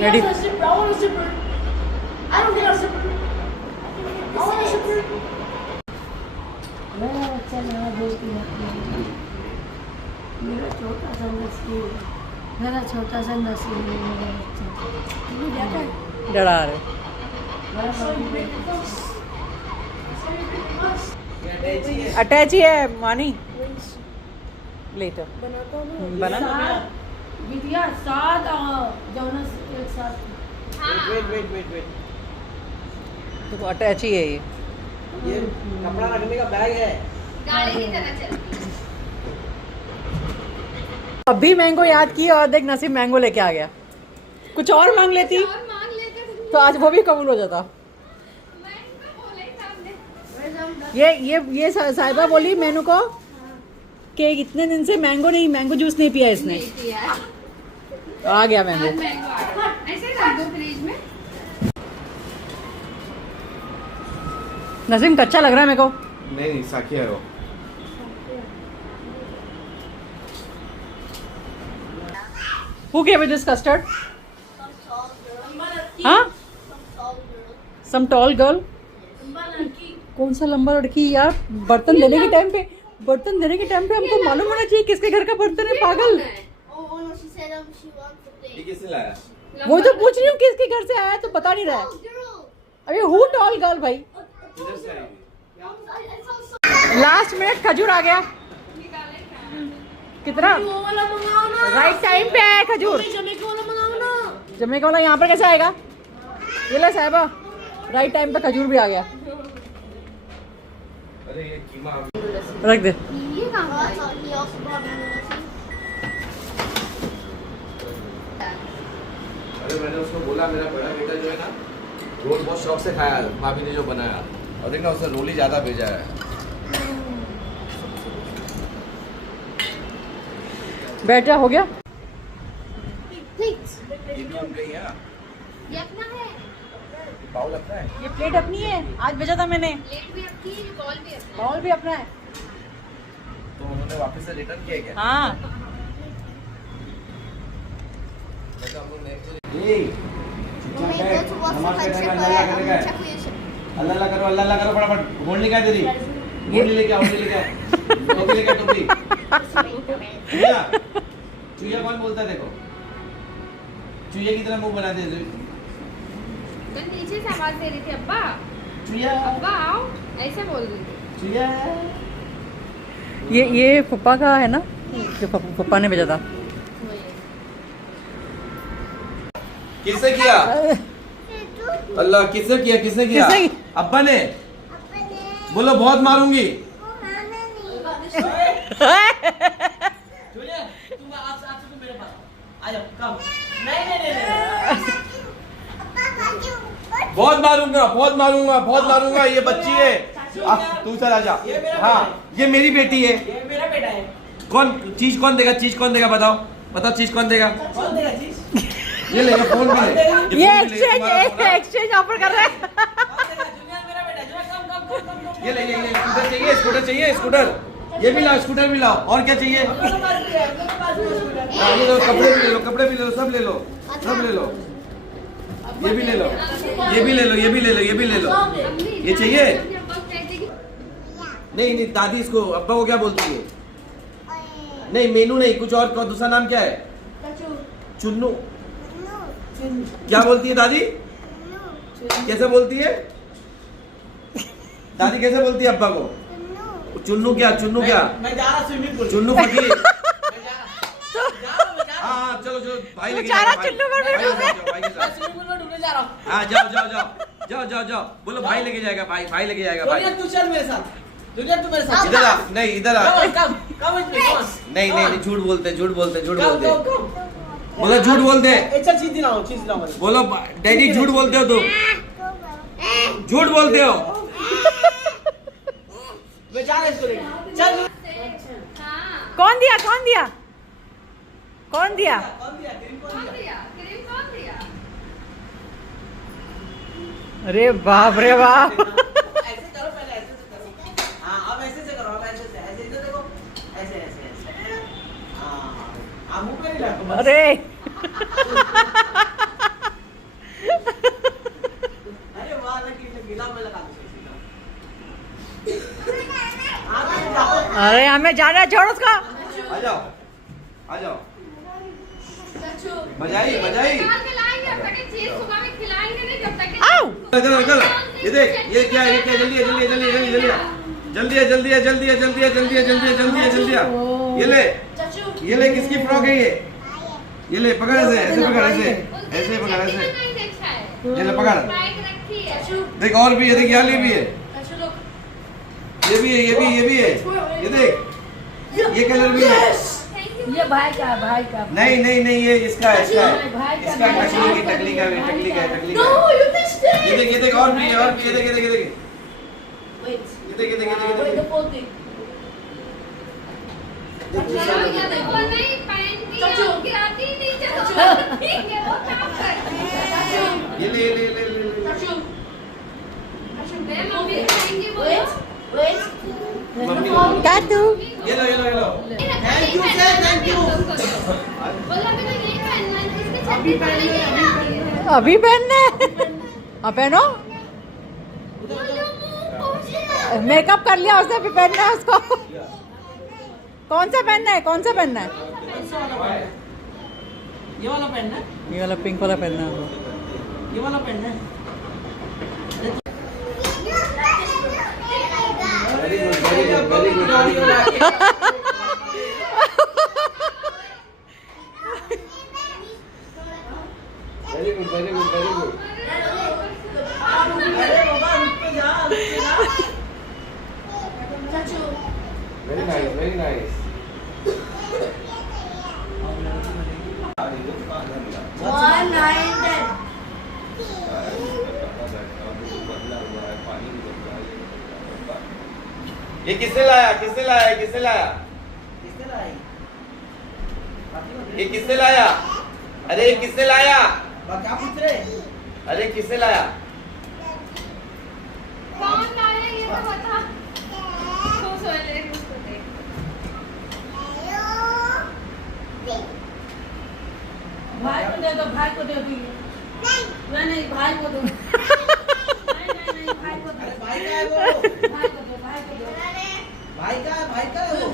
Ready? I want a zipper. I don't get a zipper. I want a zipper. मेरा बच्चा यहाँ देखती है, मेरा छोटा सा नसीब, मेरा छोटा सा नसीब है मेरा बच्चा। तुम्हें क्या है? डरा रहे। अटैची है मानी। लेटर बना बिटिया साथ जोनस एक साथ। वेट तो अटैची है ये कपड़ा रखने का बैग है, गाड़ी की तरह चलती है। अभी मैंगो याद की और देख नसीब मैंगो लेके आ गया। कुछ और मांग लेती और मांग लेते तो आज वो भी कबूल हो जाता। मैं इनको बोला ही सामने। ये साहिबा बोली मैनू को कि इतने दिन से मैंगो जूस नहीं पिया इसने। नहीं किया। आ गया मैंगो। आज मैंगो आ रहा है। ऐसे रख दो फ्रिज में। नसीम कच्चा लग रहा है मेरे को। नहीं साकी है वो। Who gave you this custard? हाँ? Some tall girl? कौन सा लंबा लड़की यार? बर्तन देने के टाइम पे हमको मालूम होना चाहिए किसके घर का बर्तन है पागल। ये किसने लाया? वो तो पूछ रही हूँ किसके घर से आया तो बता नहीं रहा है। अरे हु टॉल गर्ल भाई। किधर से आई? लास्ट मिनट खजूर आ गया। कितना? वो वाला मंगाओ ना। राइट टाइम पे आया खजूर। जमेका वाला मंगाओ ना। जमेका वाला यहाँ पर कैसे आएगा? ये ले साहिबा, राइट टाइम पे खजूर भी आ गया। अरे ये कीमा रख दे। ये कहाँ का है? अरे मैंने उसको बोला मेरा बड़ा बेटा जो है ना रोल बहुत शौक से खाया भाभी ने जो बनाया, और देखना उसने रोल ही ज्यादा भेजा है। बेटा हो गया? ये भी उनका ही है, ये अपना है। बाउल अपना है। ये प्लेट अपनी है, आज भेजा था मैंने। प्लेट भी अपनी है, बॉल भी अपना है। बाउल भी अपना है। तो उन्होंने वापस से रिटर्न किया क्या? हाँ। मैं तो हम लोग नेक्स्ट अल्लाह करो फटाफट। होल्ड क्या तेरी? होल्ड लेके आओ, होल्ड लेके आओ, टोपी लेके आओ, टोपी। चुया चुया कौन बोलता है? देखो चुया की तरह मुंह बनाते हैं। मैं नीचे से आवाज दे रही थी, अब्बा चुया अब्बा आओ, ऐसे बोल रही थी। चुया। ये पप्पा का है ना, जो पप्पा ने भेजा था। किसने किया? अल्लाह किसने किया? किसने किया? अब्बा ने। बोलो बहुत मारूंगी। बहुत मारूंगा, बहुत मारूंगा, बहुत मारूंगा। ये बच्ची है। तू चल आजा। हाँ ये मेरी बेटी है। ये मेरा बेटा है। कौन चीज कौन देगा? चीज कौन देगा? बताओ बताओ, चीज कौन देगा? कौन देगा चीज? ये ले, ये फोन भी ले। ये एक्सचेंज ऑफर कर रहा है। जुनियर मेरा बेटा है। कम ये ले, स्कूटर चाहिए? स्कूटर चाहिए? स्कूटर ये भी लाओ, स्कूटर भी लाओ। और क्या चाहिए? ये लो, कपड़े भी ले लो, कपड़े भी ले लो, सब ले लो, सब ले लो। ये भी ले लो, ये भी ले लो, ये भी ले लो, ये भी ले लो। ये चाहिए? नहीं नहीं दादी इसको अब्बा को क्या बोलती है? नहीं मेनू नहीं, कुछ और दूसरा नाम क्या है? चुन्नू। क्या बोलती है दादी? कैसे बोलती है दादी? कैसे बोलती है अब्बा को? चुन्नू क्या? चुन्नू क्या? मैं जा रहा स्विमिंग पूल। चुन्नू फकीर। मैं जा रहा। हाँ चलो चलो भाई लेके चारा जाओ, चुन्नू पर भाई बैठो। लेके जाओ, भाई के मैं साथ। स्विमिंग पूल में डूबने जा रहा हूँ। हाँ जाओ जाओ जाओ जाओ जाओ जाओ। बोलो भाई लेके जाएगा, भाई लेके जाएगा भाई। जुनियर तू चल मेरे साथ। जुनियर तू मेरे साथ। इधर आ, नहीं इधर आ। कम विद मी, कम। नहीं झूठ बोलते, झूठ बोलते, झूठ कम बोलते। कम। बोलो झूठ बोलते। चल चीज दिलाओ, चीज दिलाओ मुझे। बोलो डैडी झूठ बोलते हो तुम, झूठ बोलते हो। मैं जा रहा इसको लेके। चल। हाँ। कौन दिया? कौन दिया? कौन दिया? कौन दिया? क्रीम कौन कौन दिया? दिया? क्रीम कौन दिया? अरे बाप रे बाप। ऐसे करो पहले, ऐसे से करो। हाँ अब ऐसे से करो, अब ऐसे से, ऐसे इधर देखो, ऐसे ऐसे ऐसे। हाँ मुंह पे नहीं लगाओ। अरे अरे हमें जाना है, छोड़ उसका। आ जाओ आ जाओ। मजाई मजाई। कल खिलाएंगे अब तक चीज सुबह में खिलाएंगे नहीं जब तक आओ इधर इधर ये देख, ये क्या है, ये क्या है? जल्दी है जल्दी है जल्दी है जल्दी है जल्दी है जल्दी है जल्दी है जल्दी है जल्दी है जल्दी है जल्दी है जल्दी है। ये ले किसकी फ्रॉक है ये ले पकड़, ऐसे ऐसे पकड़, ऐसे ऐसे पकड़, ऐसे नहीं देखा है ये ले पकड़। बाइक रखी है देख और भी है, देख यहाँ भी है, ये भी है, ये भी ये भी है, ये देख ये कलर भी है। ये भाई का नहीं नहीं नहीं ये इसका है, इसका है, भाई का इसका भाई टकली की टकली का है, टकली का है, टकली का है। ये देख और भी है, और भी ये देख ये देख ये देख ये देख ये देख ये देख। वो नहीं पहनती है गिराती ही नहीं चलो ठीक है वो काम करती है ये ले ले ले ले ले। मैं मम्मी खाएंगी वो मम्मी काटू। ये लो ये लो ये लो। Thank you sir, thank you. बोला भी नहीं पहनना इसके छत्ती पहनेंगे ना अभी पहनना है? अब पहनो। मेकअप कर लिया उसने, अभी पहनना है उसको। कौन सा पहनना है, कौन सा पहनना है? ये वाला पहनना है, ये वाला पिंक वाला पहनना है। ये वाला पहनना है। Very good very good very good. Very good very good very good. अरे बाबा रुक के जा, रुक के जा। Very nice very nice. ये किसने लाया, किसने लाया, किसने लाया, किसने लाई? ये किसने लाया? अरे ये किसने लाया? क्या पूछ रहे? अरे किसने लाया? कौन लाया ये तो बता खुश हो ले उसको देख भाई को दे दो, भाई को दे दो। नहीं भाई को दो। नहीं भाई को दो। अरे भाई का है वो, भाई को दो, भाई को दो। भाई का है वो।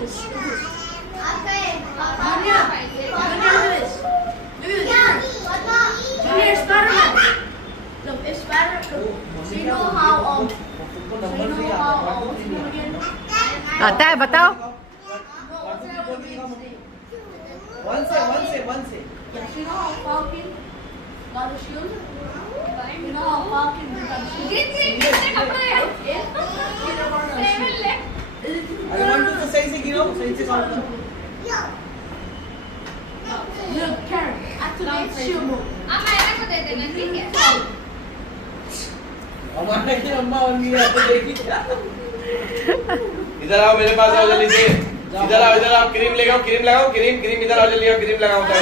Junior Spider-Man. Look, it's Spider-Man. So you know how तुमको so नंबर you know दिया, how आता है, बताओ। वन से Yes, you know how Falcon got a shield? You know how Falcon got a shield? कितने कितने कपड़े हैं Peter got a seven shield. ले अरे 1 2 तो सही से गिनो, सही से काउंट करो। Look, Karen, activate shield mode. अब मैंने को दे देना ठीक है हमारे की अम्मा बन गई है, तो देखी क्या? इधर आओ मेरे पास आओ जल्दी से। इधर आओ, क्रीम ले आओ, क्रीम लगाओ, क्रीम क्रीम इधर आओ जल्दी आओ, क्रीम लगाओ तो।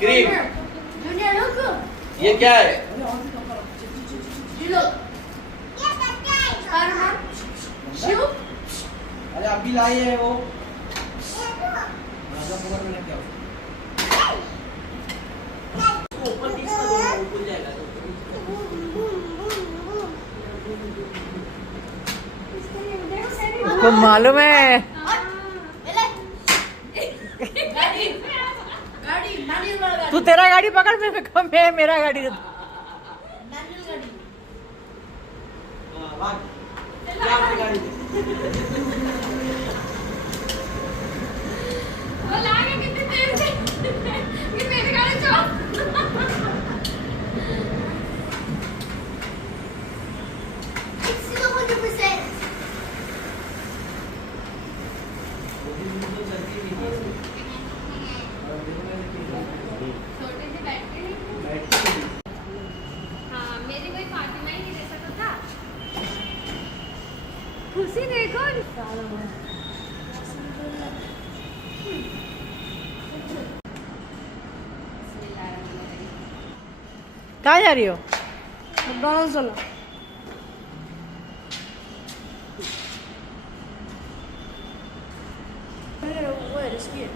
Green. Junior, look. ये क्या है? You look. Spider-Man. Shield. अरे अभी लाई है वो। राजा पकड़ में लेके आओ। उसको ऊपर पीस कर दो, वो खुल जाएगा। उसको मालूम है। गाड़ी मैनुअल वाला तू तेरा गाड़ी पकड़, मैं मेरा गाड़ी दे। मैनुअल गाड़ी हाँ, भाग। जा अपनी गाड़ी में। वो लागे कितनी देर से कि मेरी गाड़ी चला It's still 100%. छोटी सी बैटरी है हाँ मेरी कोई पार्टी में ही नहीं दे सकता था खुशी देखो कहाँ जा रही हो? McDonald's वाला वो है रिस्की है ये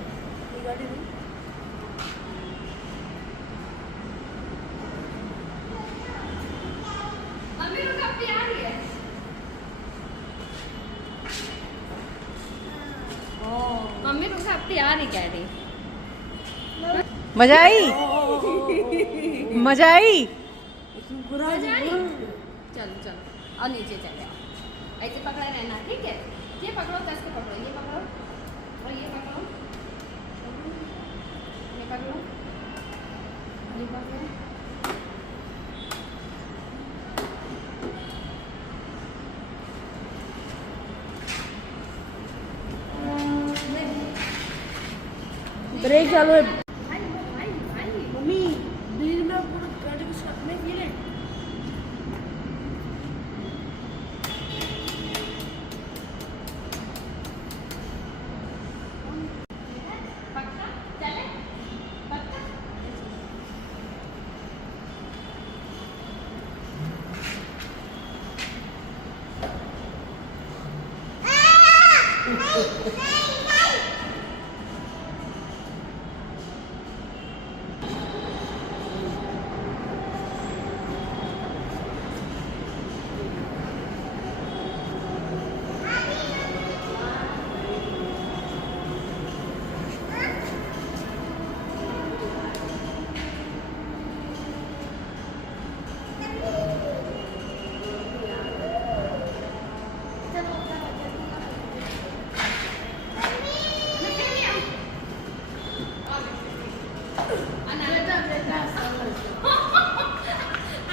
गाड़ी नहीं मम्मी रुक अब तैयार ही है नहीं कैडी मजा आई मजा आई चलो चलो और नीचे चले आओ ऐसे पकड़ा रहना ठीक है ये पकड़ो कस के पकड़ो ये पकड़ो और ये पकड़ो ये पकड़ो ये पकड़ो ब्रेक चालू है भाई भाई भाई मम्मी दिल में पूरा गाड़ी को साथ में गिरे पक्का चले पक्का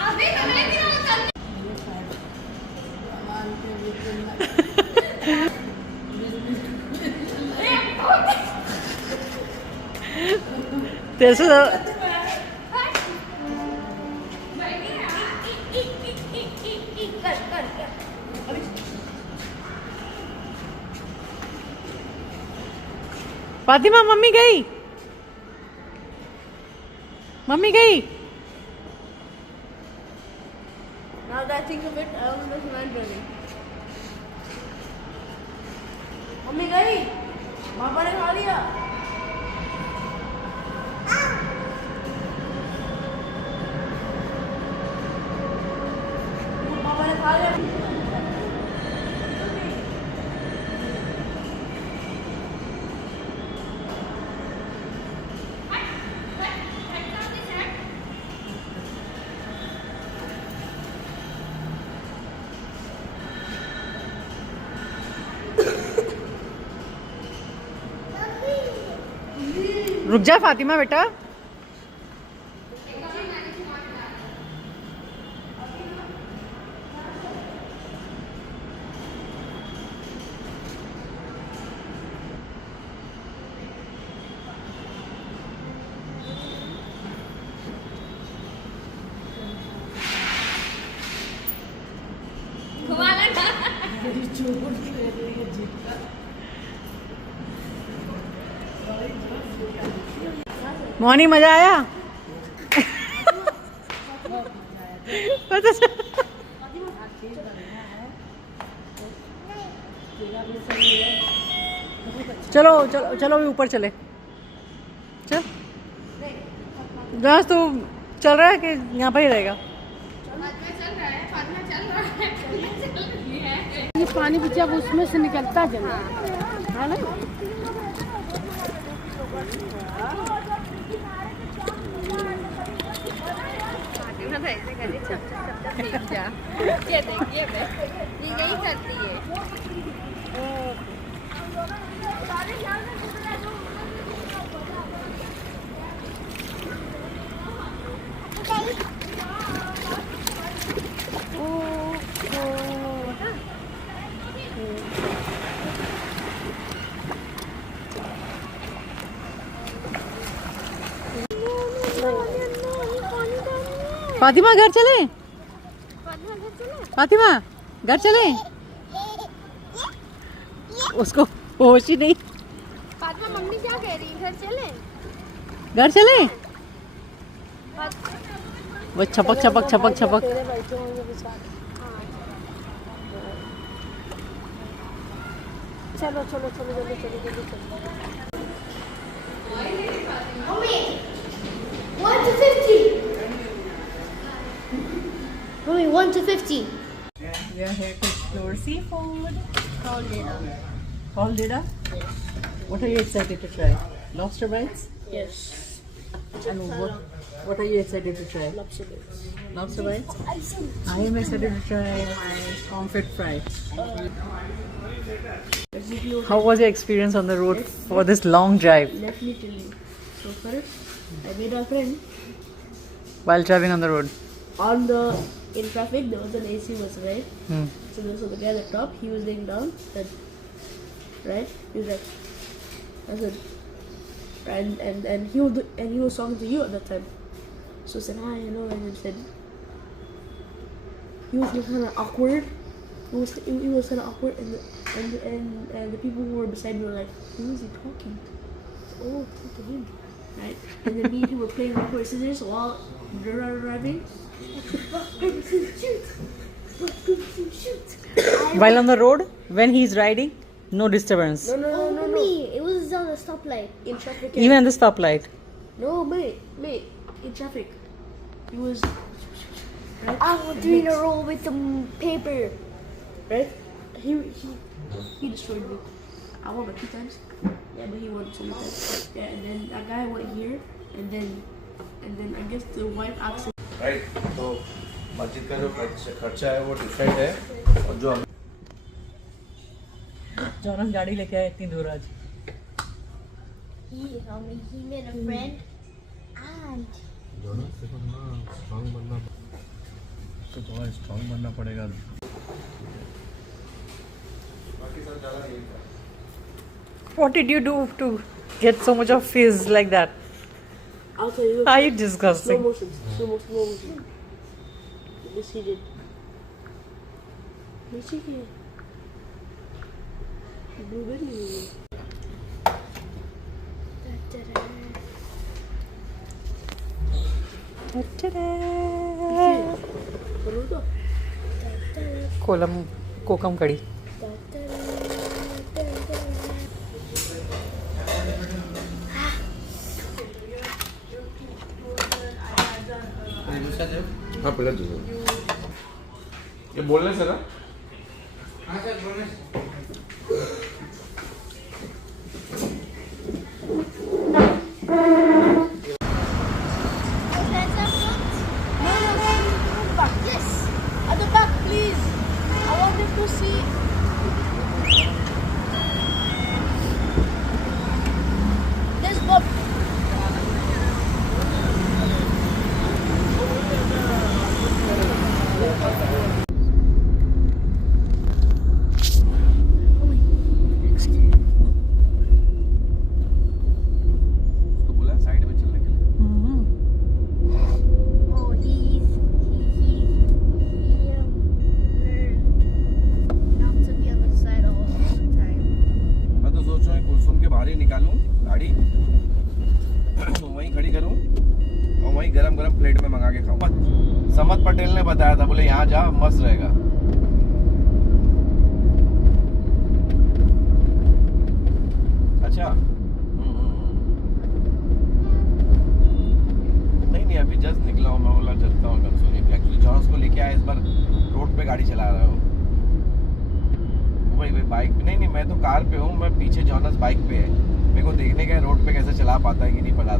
अभी तो मैं भी ना कर तेरे से फातिमा मम्मी गई मम्मी गई Now that I think of it, I almost went running. Mummy गई पापा ने खा लिया पापा ने खा लिया रुक जा फातिमा बेटा घुमा लगा मोहनी मजा आया पता चलो चलो चलो अभी ऊपर चले चल जहाज तो चल रहा है कि यहाँ पर ही रहेगा चल रहा है फातिमा चल रहा है चल रही है ये पानी भी जब उसमें से निकलता है है ना फातिमा तो ऐसे करे चप चप चप चप भीग जा ये देखिए ये यही करती है फातिमा घर चले फातिमा घर चले उसको होश ही नहीं फातिमा मम्मी क्या कह रही घर चले घर चले वो छपक छपक छपक छपक चलो चलो चलो जल्दी चलो जल्दी चलो mummy 1 to 50 mummy 1 to 50 We are here to explore seafood. call it Call Dida? What are you excited to try? Lobster bites? Yes. And what are you excited to try? Lobster bits. Lobster bites? I am excited to try my pomfret fry. Let me tell you. How was your experience on the road for this long drive Let me tell you. So first, I made a friend while driving on the road? in traffic. There was an AC bus, right? So there was the guy at the top. He was laying down. Said, right? He was like, I said, and he was talking to you at that time. So I said hi, hello, and then said he was kind of awkward. He was kind of awkward, and the people who were beside me were like, who is he talking? Oh, talk to him, right? And then me and him were playing rock paper scissors while driving. Rock paper scissors shoot. Rock paper scissors shoot. While on the road, when he's riding, no disturbance. No. Me, it was on the stoplight. In traffic. Even at the stoplight. No, mate, in traffic. He was. Right? I was doing a roll with some paper. Right? He destroyed me. I won like 2 times. Yeah, but he won so many times. Yeah, and then that guy went here, and then I guess the wife asked him. Right तो मस्जिद का जो खर्चा है वो different है और जो हम जॉनस गाड़ी लेके आए इतनी दूर आज. He made a friend and तो थोड़ा स्ट्रांग बनना पड़ेगा. What did you do to get so much of fizz like that? I'll tell you. Are you Slow disgusting? motion. Yes, he did. Yes, he did. Blueberry. कोकम कड़ी. हाँ पहले दो ये बोलने से ना yes, at the back, please. I want them to see. This book. उसको बोला साइड में चलने के लिए. Oh, he learned not to be on the side all the time. मैं तो सोच रहा हूँ कुलसुम के बाहर ही निकालूं गाड़ी वहीं खड़ी करूं और वहीं गरम प्लेट में मंगा के खाऊं. समत पटेल ने बताया था बोले यहाँ जा मस्त रहेगा. अच्छा नहीं अभी जस्ट निकला हूँ. मैं बोला चलता हूँ कंसोली. एक्चुअली जॉन्स को लेके आया इस बार रोड पे गाड़ी चला रहा हूँ. वही बाइक पे नहीं मैं तो कार पे हूँ. मैं पीछे जॉनस बाइक पे है. मेरे को देखने का रोड पे कैसे चला पाता है कि नहीं पता.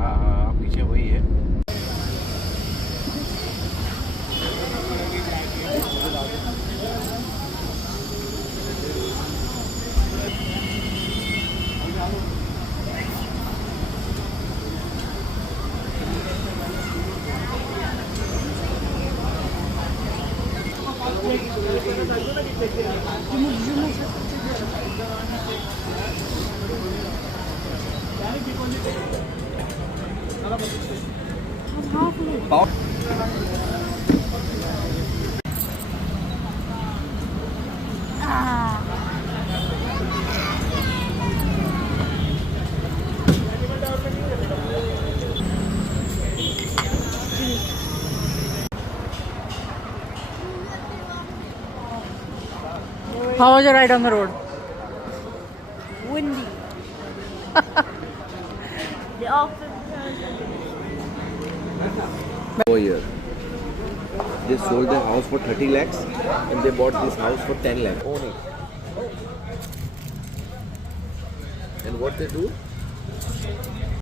हाँ पीछे वही है. How was your ride on the road? Windy. The office. Over here. They sold their house for 30 lakhs and they bought this house for 10 lakhs. Own it. And what they do?